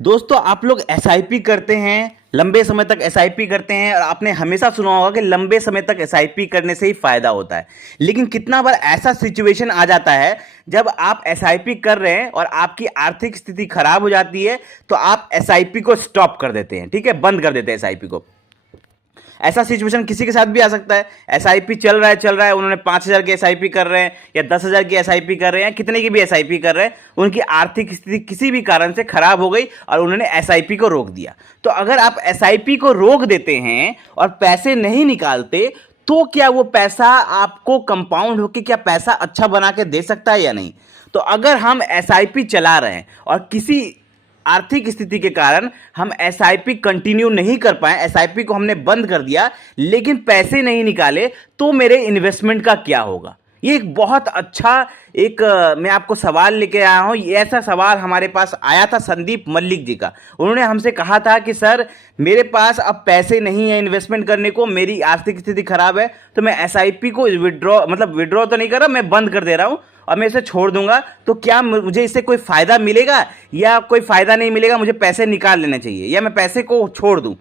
दोस्तों आप लोग एसआईपी करते हैं, लंबे समय तक एसआईपी करते हैं और आपने हमेशा सुना होगा कि लंबे समय तक एसआईपी करने से ही फायदा होता है। लेकिन कितना बार ऐसा सिचुएशन आ जाता है जब आप एसआईपी कर रहे हैं और आपकी आर्थिक स्थिति खराब हो जाती है तो आप एसआईपी को स्टॉप कर देते हैं, ठीक है, बंद कर देते हैं एसआईपी को। ऐसा सिचुएशन किसी के साथ भी आ सकता है। एसआईपी चल रहा है, उन्होंने 5,000 की एसआईपी कर रहे हैं या 10,000 की एसआईपी कर रहे हैं, कितने की भी एसआईपी कर रहे हैं, उनकी आर्थिक स्थिति किसी भी कारण से खराब हो गई और उन्होंने एसआईपी को रोक दिया। तो अगर आप एसआईपी को रोक देते हैं और पैसे नहीं निकालते तो क्या वो पैसा आपको कंपाउंड होकर क्या पैसा अच्छा बना के दे सकता है या नहीं? तो अगर हम एसआईपी चला रहे हैं और किसी आर्थिक स्थिति के कारण हम एसआईपी कंटिन्यू नहीं कर पाए, एसआईपी को हमने बंद कर दिया लेकिन पैसे नहीं निकाले, तो मेरे इन्वेस्टमेंट का क्या होगा? ये एक बहुत अच्छा मैं आपको सवाल लेके आया हूँ। ये ऐसा सवाल हमारे पास आया था संदीप मल्लिक जी का। उन्होंने हमसे कहा था कि सर मेरे पास अब पैसे नहीं है इन्वेस्टमेंट करने को, मेरी आर्थिक स्थिति खराब है, तो मैं एसआईपी को विड्रॉ तो नहीं कर रहा, मैं बंद कर दे रहा हूँ और मैं इसे छोड़ दूंगा, तो क्या मुझे इससे कोई फ़ायदा मिलेगा या कोई फ़ायदा नहीं मिलेगा, मुझे पैसे निकाल लेने चाहिए या मैं पैसे को छोड़ दूं?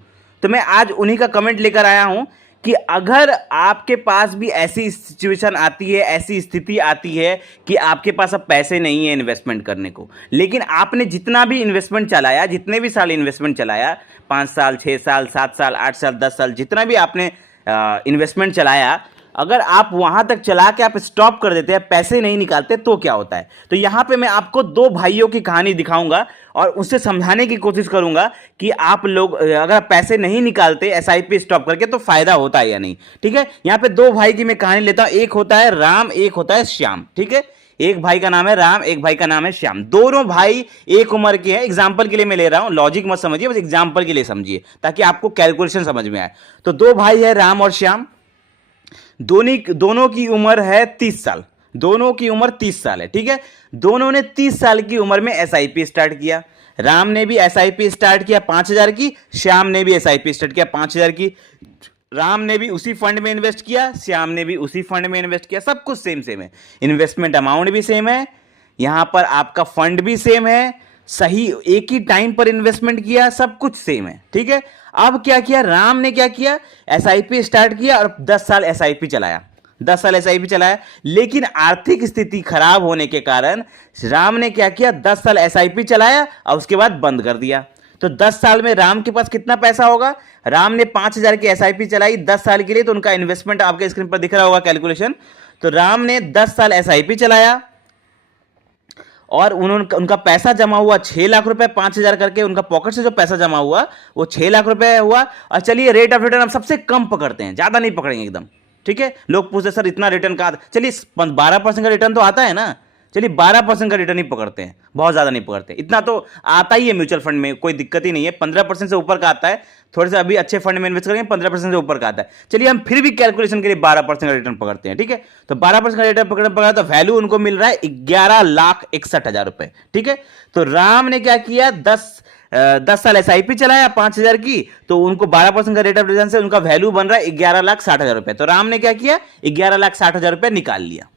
तो मैं आज उन्हीं का कमेंट लेकर आया हूं कि अगर आपके पास भी ऐसी सिचुएशन आती है, ऐसी स्थिति आती है कि आपके पास अब पैसे नहीं है इन्वेस्टमेंट करने को, लेकिन आपने जितना भी इन्वेस्टमेंट चलाया, जितने भी साल इन्वेस्टमेंट चलाया, 5 साल, 6 साल, 7 साल, 8 साल, 10 साल, जितना भी आपने इन्वेस्टमेंट चलाया, अगर आप वहां तक चला के आप स्टॉप कर देते हैं, पैसे नहीं निकालते, तो क्या होता है? तो यहां पे मैं आपको 2 भाइयों की कहानी दिखाऊंगा और उससे समझाने की कोशिश करूंगा कि आप लोग अगर पैसे नहीं निकालते एसआईपी स्टॉप करके तो फायदा होता है या नहीं। ठीक है, यहां पे 2 भाई की मैं कहानी लेता हूं। एक होता है राम, एक होता है श्याम। ठीक है, एक भाई का नाम है राम, एक भाई का नाम है श्याम। दोनों भाई एक उम्र के हैं। एग्जाम्पल के लिए मैं ले रहा हूं, लॉजिक मत समझिए, बस एग्जाम्पल के लिए समझिए ताकि आपको कैलकुलेशन समझ में आए। तो 2 भाई है राम और श्याम। दोनों की उम्र है 30 साल। दोनों की उम्र 30 साल है। ठीक है, दोनों ने 30 साल की उम्र में एसआईपी स्टार्ट किया। राम ने भी एसआईपी स्टार्ट किया 5,000 की, श्याम ने भी एसआईपी स्टार्ट किया 5,000 की। राम ने भी उसी फंड में इन्वेस्ट किया, श्याम ने भी उसी फंड में इन्वेस्ट किया। सब कुछ सेम सेम है, इन्वेस्टमेंट अमाउंट भी सेम है, यहां पर आपका फंड भी सेम है, सही एक ही टाइम पर इन्वेस्टमेंट किया, सब कुछ सेम है। ठीक है, अब क्या किया राम ने? क्या किया? एसआईपी स्टार्ट किया और 10 साल एसआईपी चलाया। 10 साल एसआईपी चलाया, लेकिन आर्थिक स्थिति खराब होने के कारण राम ने क्या किया? 10 साल एसआईपी चलाया और उसके बाद बंद कर दिया। तो 10 साल में राम के पास कितना पैसा होगा? राम ने 5,000 की एसआईपी चलाई 10 साल के लिए, तो उनका इन्वेस्टमेंट आपके स्क्रीन पर दिख रहा होगा कैलकुलेशन। तो राम ने 10 साल एसआईपी चलाया और उनका पैसा जमा हुआ 6 लाख रुपए, 5,000 करके उनका पॉकेट से जो पैसा जमा हुआ वो 6 लाख रुपए हुआ। और चलिए रेट ऑफ रिटर्न हम सबसे कम पकड़ते हैं, ज्यादा नहीं पकड़ेंगे एकदम। ठीक है, लोग पूछते सर इतना रिटर्न का, चलिए 12% का रिटर्न तो आता है ना, चलिए 12% का रिटर्न ही पकड़ते हैं, बहुत ज्यादा नहीं पकड़ते। इतना तो आता ही है म्यूचुअल फंड में, कोई दिक्कत ही नहीं है। 15% से ऊपर का आता है, थोड़े से अभी अच्छे फंड में इन्वेस्ट करेंगे 15% से ऊपर का आता है। चलिए हम फिर भी कैलकुलेशन के लिए 12% का रिटर्न पकड़ते हैं। ठीक है, तो 12% का रिटर्न पकड़ा तो वैल्यू उनको मिल रहा है 11,61,000 रुपए। ठीक है, तो राम ने क्या किया? 10 साल एसआईपी चलाया 5,000 की, तो उनको 12% का रेट ऑफ रिटर्न से उनका वैल्यू बन रहा है 11,60,000 रुपए। तो राम ने क्या किया? 11,60,000 रुपए निकाल लिया।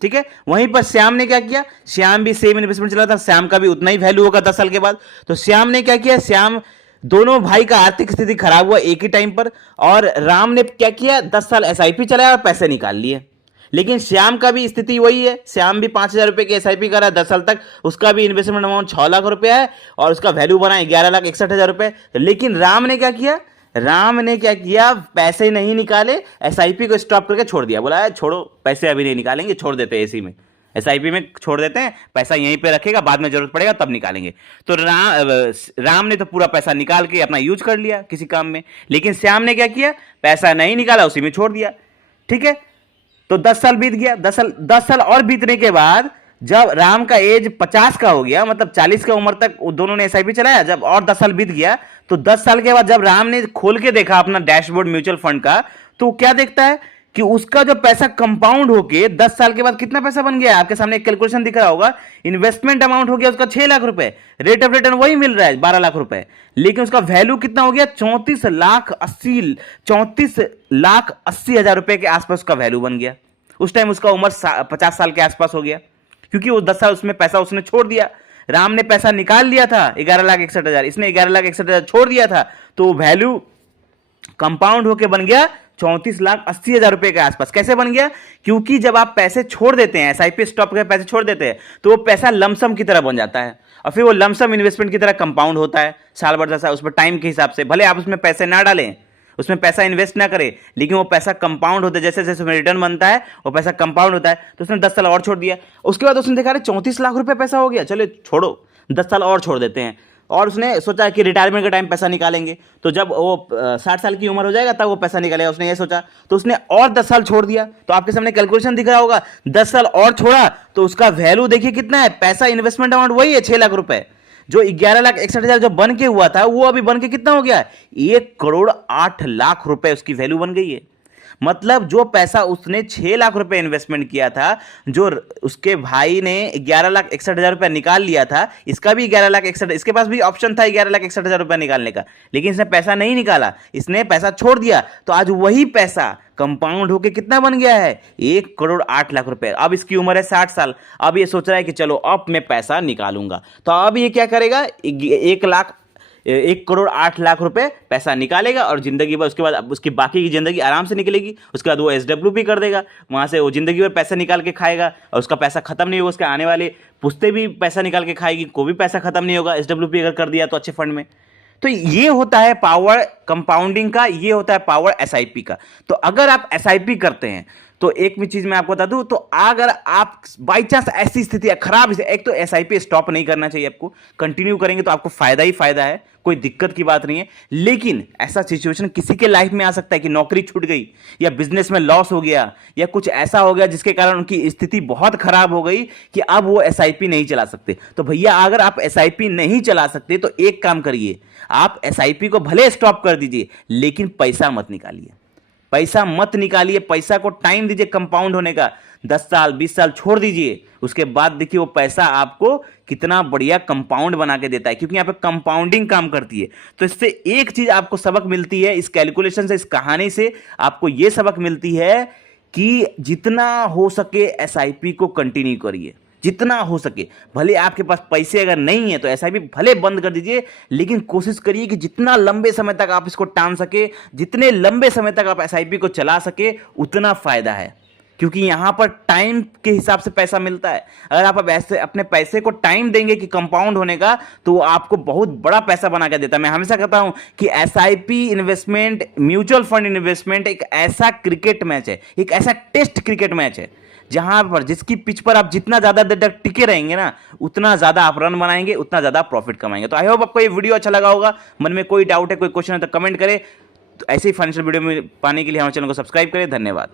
ठीक है, वहीं पर श्याम ने क्या किया? श्याम भी सेम इन्वेस्टमेंट चला था, श्याम का भी उतना ही वैल्यू होगा 10 साल के बाद। तो श्याम ने क्या किया? श्याम, दोनों भाई का आर्थिक स्थिति खराब हुआ एक ही टाइम पर, और राम ने क्या किया? 10 साल एसआईपी चलाया और पैसे निकाल लिए। लेकिन श्याम का भी स्थिति वही है, श्याम भी 5,000 रुपए की एसआईपी कर रहा है 10 साल तक, उसका भी इन्वेस्टमेंट अमाउंट 6 लाख रुपया है और उसका वैल्यू बना 11,61,000 रुपए। लेकिन राम ने क्या किया? राम ने क्या किया? पैसे नहीं निकाले, एसआईपी को स्टॉप करके छोड़ दिया। बोला है छोड़ो, पैसे अभी नहीं निकालेंगे, छोड़ देते हैं इसी में, एसआईपी में छोड़ देते हैं, पैसा यहीं पे रखेगा, बाद में जरूरत पड़ेगा तब निकालेंगे। तो राम ने तो पूरा पैसा निकाल के अपना यूज कर लिया किसी काम में, लेकिन श्याम ने क्या किया? पैसा नहीं निकाला, उसी में छोड़ दिया। ठीक है, तो 10 साल बीत गया। 10 साल और बीतने के बाद जब राम का एज 50 का हो गया, मतलब 40 की उम्र तक दोनों ने एसआईपी चलाया, जब और 10 साल बीत गया, तो 10 साल के बाद जब राम ने खोल के देखा अपना डैशबोर्ड म्यूचुअल फंड का, तो क्या देखता है कि उसका जो पैसा कंपाउंड होके 10 साल के बाद कितना पैसा बन गया? आपके सामने एक कैलकुलेशन दिख रहा होगा। इन्वेस्टमेंट अमाउंट हो गया उसका 6 लाख रुपए, रेट ऑफ रिटर्न वही मिल रहा है 12 लाख रुपए, लेकिन उसका वैल्यू कितना हो गया? 34,80,हजार रुपए के आसपास उसका वैल्यू बन गया। उस टाइम उसका उम्र 50 साल के आसपास हो गया, क्योंकि वो 10 साल उसमें पैसा उसने छोड़ दिया। राम ने पैसा निकाल लिया था 11,61,000, इसने 11,61,000 छोड़ दिया था, तो वैल्यू कंपाउंड होके बन गया 34,80,000 रुपए के आसपास। कैसे बन गया? क्योंकि जब आप पैसे छोड़ देते हैं, एसआईपी स्टॉप के पैसे छोड़ देते हैं, तो वो पैसा लमसम की तरह बन जाता है और फिर वो लमसम इन्वेस्टमेंट की तरह कंपाउंड होता है साल भर जैसा, उसमें टाइम के हिसाब से। भले आप उसमें पैसे ना डालें, उसमें पैसा इन्वेस्ट ना करें, लेकिन वो पैसा कंपाउंड होता है, जैसे जैसे उसमें रिटर्न बनता है वो पैसा कंपाउंड होता है। तो उसने 10 साल और छोड़ दिया, उसके बाद उसने देखा 34 लाख रुपए पैसा हो गया, चलो छोड़ो 10 साल और छोड़ देते हैं। और उसने सोचा कि रिटायरमेंट के टाइम पैसा निकालेंगे, तो जब वो 60 साल की उम्र हो जाएगा तब वो पैसा निकालेगा, उसने ये सोचा, तो उसने और 10 साल छोड़ दिया। तो आपके सामने कैलकुलेशन दिख रहा होगा, 10 साल और छोड़ा तो उसका वैल्यू देखिए कितना है, पैसा इन्वेस्टमेंट अमाउंट वही है 6 लाख रुपए। जो 11,61,000 जो बन के हुआ था वो अभी बन के कितना हो गया, 1,08,00,000 रुपए उसकी वैल्यू बन गई है। मतलब जो पैसा उसने 6 लाख रुपए इन्वेस्टमेंट किया था, जो उसके भाई ने 11,61,000 रुपया निकाल लिया था, इसका भी 11,61,000, इसके पास भी ऑप्शन था 11,61,000 रुपया निकालने का, लेकिन इसने पैसा नहीं निकाला, इसने पैसा छोड़ दिया। तो आज वही पैसा कंपाउंड होके कितना बन गया है, 1,08,00,000 रुपए। अब इसकी उम्र है 60 साल, अब ये सोच रहा है कि चलो अब मैं पैसा निकालूंगा। तो अब ये क्या करेगा, 1,08,00,000 रुपए पैसा निकालेगा और जिंदगी भर, उसके बाद अब उसकी बाकी की जिंदगी आराम से निकलेगी। उसके बाद वो SWP कर देगा, वहां से वो जिंदगी भर पैसा निकाल के खाएगा और उसका पैसा खत्म नहीं होगा, उसके आने वाले पुश्ते भी पैसा निकाल के खाएगी, को भी पैसा खत्म नहीं होगा, SWP अगर कर दिया तो अच्छे फंड में। तो ये होता है पावर कंपाउंडिंग का, ये होता है पावर SIP का। तो अगर आप SIP करते हैं तो एक भी चीज मैं आपको बता दूं, तो अगर आप बाई चांस ऐसी स्थिति है खराब, एक तो SIP स्टॉप नहीं करना चाहिए आपको, कंटिन्यू करेंगे तो आपको फायदा ही फायदा है, कोई दिक्कत की बात नहीं है। लेकिन ऐसा सिचुएशन किसी के लाइफ में आ सकता है कि नौकरी छूट गई या बिजनेस में लॉस हो गया या कुछ ऐसा हो गया जिसके कारण उनकी स्थिति बहुत खराब हो गई कि अब वो SIP नहीं चला सकते। तो भैया अगर आप SIP नहीं चला सकते तो एक काम करिए, आप SIP को भले स्टॉप कर दीजिए लेकिन पैसा मत निकालिए, पैसा मत निकालिए, पैसा को टाइम दीजिए कंपाउंड होने का, 10 साल 20 साल छोड़ दीजिए, उसके बाद देखिए वो पैसा आपको कितना बढ़िया कंपाउंड बना के देता है, क्योंकि यहाँ पे कंपाउंडिंग काम करती है। तो इससे एक चीज आपको सबक मिलती है, इस कैलकुलेशन से, इस कहानी से आपको ये सबक मिलती है कि जितना हो सके SIP को कंटिन्यू करिए, जितना हो सके। भले आपके पास पैसे अगर नहीं है तो SIP भले बंद कर दीजिए, लेकिन कोशिश करिए कि जितना लंबे समय तक आप इसको टान सके, जितने लंबे समय तक आप SIP को चला सके उतना फायदा है, क्योंकि यहां पर टाइम के हिसाब से पैसा मिलता है। अगर आप ऐसे अपने पैसे को टाइम देंगे कि कंपाउंड होने का, तो वो आपको बहुत बड़ा पैसा बना के देता है। मैं हमेशा कहता हूं कि SIP investment, mutual fund investment एक ऐसा क्रिकेट मैच है, एक ऐसा टेस्ट क्रिकेट मैच है जहां पर जिसकी पिच पर आप जितना ज्यादा देर तक टिके रहेंगे ना, उतना ज्यादा आप रन बनाएंगे, उतना ज्यादा प्रॉफिट कमाएंगे। तो आई होप आपको ये वीडियो अच्छा लगा होगा। मन में कोई डाउट है, कोई क्वेश्चन है तो कमेंट करें। तो ऐसे ही फाइनेंशियल वीडियो में पाने के लिए हमारे चैनल को सब्सक्राइब करें। धन्यवाद।